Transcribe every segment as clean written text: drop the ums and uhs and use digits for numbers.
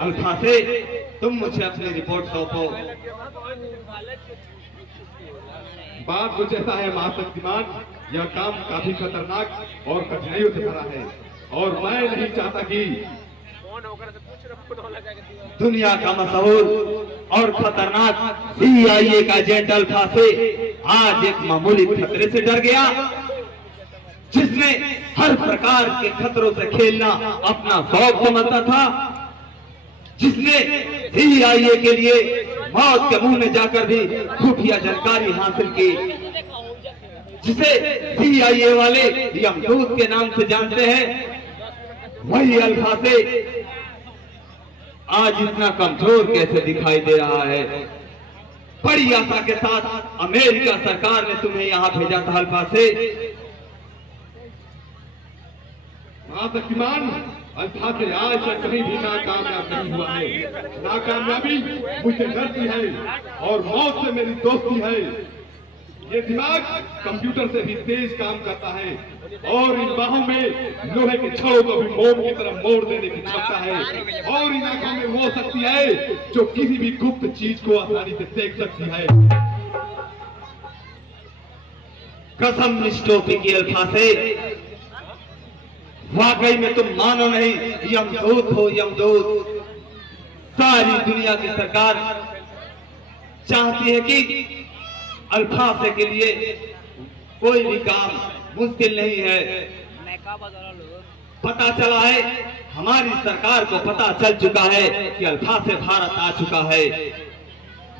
Alpha से तुम मुझे अपनी रिपोर्ट सौंपो। बात कुछ ऐसा है महाशक्तिमान, यह काम काफी खतरनाक और कठिनाइयों से भरा है और मैं नहीं चाहता कि दुनिया का मशहूर और खतरनाक CIA का एजेंट अल्फा से आज एक मामूली खतरे से डर गया, जिसने हर प्रकार के खतरों से खेलना अपना शौक समझता था, जिसने CIA के लिए मौत के मुंह में जाकर भी खुफिया जानकारी हासिल की, जिसे CIA वाले यमदूत के नाम से जानते हैं, वही अल्फा से आज इतना कमजोर कैसे दिखाई दे रहा है। बड़ी आशा के साथ अमेरिका सरकार ने तुम्हें यहां भेजा था अल्फा से। महाशक्तिमान, अल्फा से आज तक कभी भी नाकामयाब नहीं हुआ है। नाकामयाबी मुझसे डरती है और मौत से मेरी दोस्ती है। ये दिमाग कंप्यूटर से भी तेज काम करता है और इन बाहों में लोहे के छड़ों को भी मोम की तरह मोड़ देने की क्षमता है और इन आंखों में वो शक्ति है जो किसी भी गुप्त चीज को आसानी से देख सकती है। कसम निष्ठोपी की अल्फा से, वाकई में तुम मानो नहीं, यमदूत हो यमदूत। सारी दुनिया की सरकार चाहती है कि अल्फा से के लिए कोई भी काम मुश्किल नहीं है। पता चला है, हमारी सरकार को पता चल चुका है कि अल्फा से भारत आ चुका है।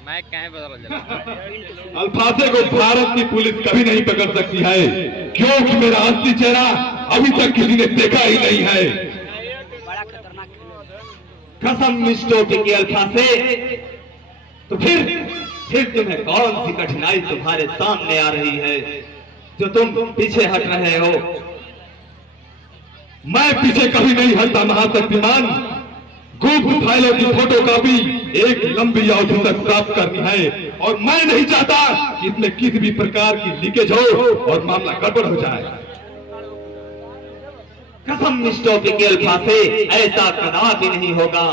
मैं कहीं बदल अल्फासे को भारत की पुलिस कभी नहीं पकड़ सकती है, क्योंकि मेरा असली चेहरा अभी तक किसी ने देखा ही नहीं है। कसम निष्ठोपी की अल्फा से, तो फिर तुम्हें कौन सी कठिनाई तुम्हारे सामने आ रही है जो तुम पीछे हट रहे हो? मैं पीछे कभी नहीं हटता महाशक्तिमान। गुप्त फाइलों की फोटोकॉपी एक लंबी अवधि तक प्राप्त करनी है और मैं नहीं चाहता कि इसमें किसी भी प्रकार की लीकेज हो और मामला गड़बड़ हो जाए। कसम निष्ठोपी की अल्फा से, ऐसा कदापि नहीं होगा।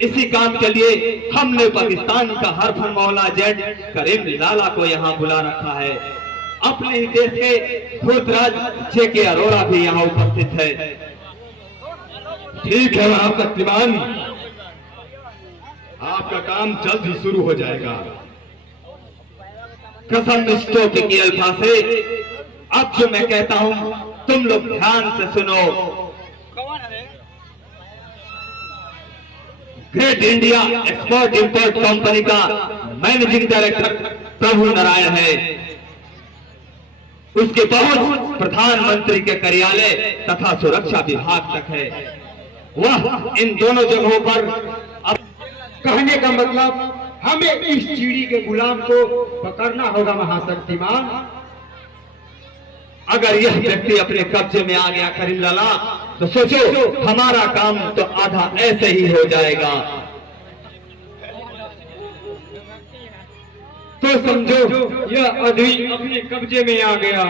इसी काम के लिए हमने पाकिस्तान का हरफन मौला एजेंट करीम लाला को यहाँ बुला रखा है। अपने ही देश के धूतराज JK अरोड़ा भी यहाँ उपस्थित है। ठीक है महाशक्तिमान, आपका काम जल्द ही शुरू हो जाएगा। कसम निष्ठोपी की अल्फा से, अब जो मैं कहता हूँ तुम लोग ध्यान से सुनो। Great India export import company का मैनेजिंग डायरेक्टर प्रभु नारायण है। उसकी पहुंच प्रधानमंत्री के कार्यालय तथा सुरक्षा विभाग तक है। वह इन दोनों जगहों पर अब कहने का मतलब हमें इस चीड़ी के गुलाम को पकड़ना होगा महाशक्तिमान। अगर यह व्यक्ति अपने कब्जे में आ गया करीम लाला, तो सोचो हमारा काम तो आधा ऐसे ही हो जाएगा। तो समझो यह आदमी अपने कब्जे में आ गया।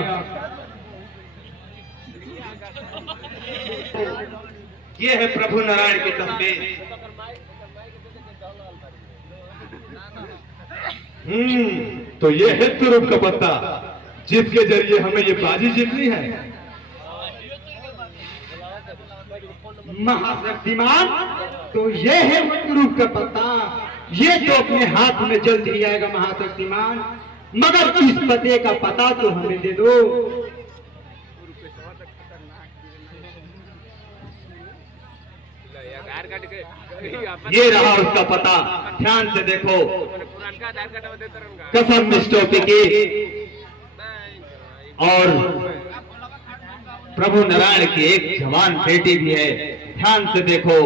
यह है प्रभु नारायण की तस्वीर। तो ये है तुरुप का पत्ता जिसके जरिए हमें ये बाजी जीतनी है। महाशक्तिमान, तो ये है तुरुप का पत्ता, ये तो अपने हाथ में जल्द ही आएगा महाशक्तिमान। मगर इस पते का पता तो हमें दे दो। ये रहा उसका पता, ध्यान से देखो। कसम निष्ठोपी की और प्रभु नारायण की एक जवान बेटी भी है, ध्यान से देखो।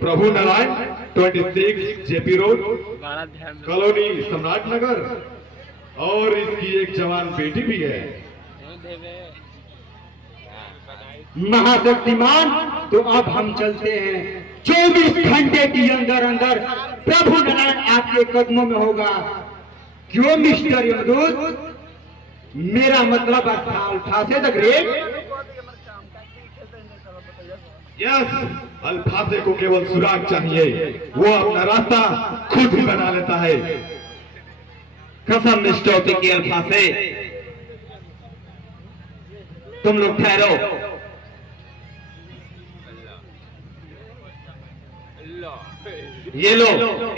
प्रभु नारायण 26 JP रोड, कॉलोनी सम्राट नगर, और इसकी एक जवान बेटी भी है। महाशक्तिमान, तो अब हम चलते हैं। 24 घंटे के अंदर अंदर प्रभु नारायण आपके कदमों में होगा। क्यों मिस्टर यमदूत? मेरा मतलब था अल्फा से द ग्रेट। यस, अल्फासे को केवल सुराग चाहिए, वो अपना रास्ता खुद ही बना लेता है। कसम निष्ठौती की अल्फासे, तुम लोग ठहरो। ये लो,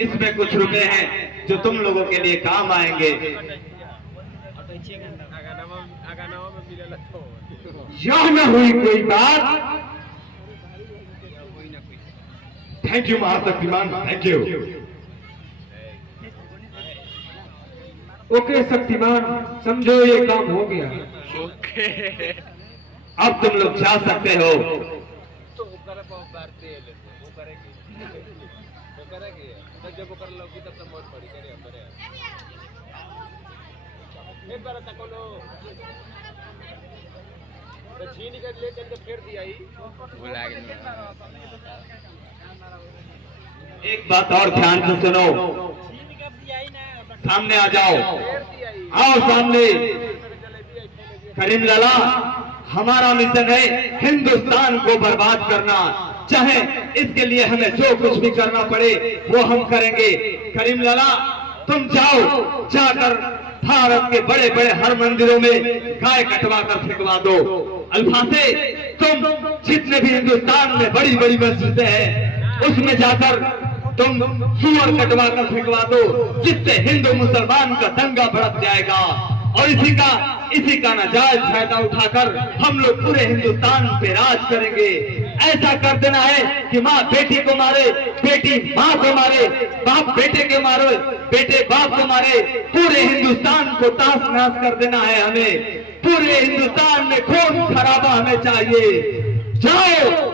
इसमें कुछ रुपए हैं जो तुम लोगों के लिए काम आएंगे। यह न हुई कोई बात। Thank you Mahashaktimaan, thank you. Okay Shaktimaan, समझो ये काम हो गया। अब तुम लोग जा सकते हो। एक बात और ध्यान से सुनो, सामने आ जाओ, आओ सामने। करीम लाला, हमारा मिशन है हिंदुस्तान को बर्बाद करना, चाहे इसके लिए हमें जो कुछ भी करना पड़े वो हम करेंगे। करीम लाला, तुम जाओ, जाकर भारत के बड़े बड़े हर मंदिरों में गाय कटवा कर फेंकवा दो। अल्फासे, तुम जितने भी हिंदुस्तान में बड़ी बड़ी मस्जिदें हैं उसमें जाकर तुम सुअर कटवा कर फेंकवा दो, जिससे हिंदू मुसलमान का दंगा भड़क जाएगा और इसी का नाजायज फायदा उठाकर हम लोग पूरे हिंदुस्तान पे राज करेंगे। ऐसा कर देना है कि माँ बेटी को मारे, बेटी माँ को मारे, बाप बेटे के मारे, बेटे बाप को मारे, पूरे हिंदुस्तान को ताश नहस कर देना है हमें। पूरे हिंदुस्तान में खून खराबा हमें चाहिए। जाओ,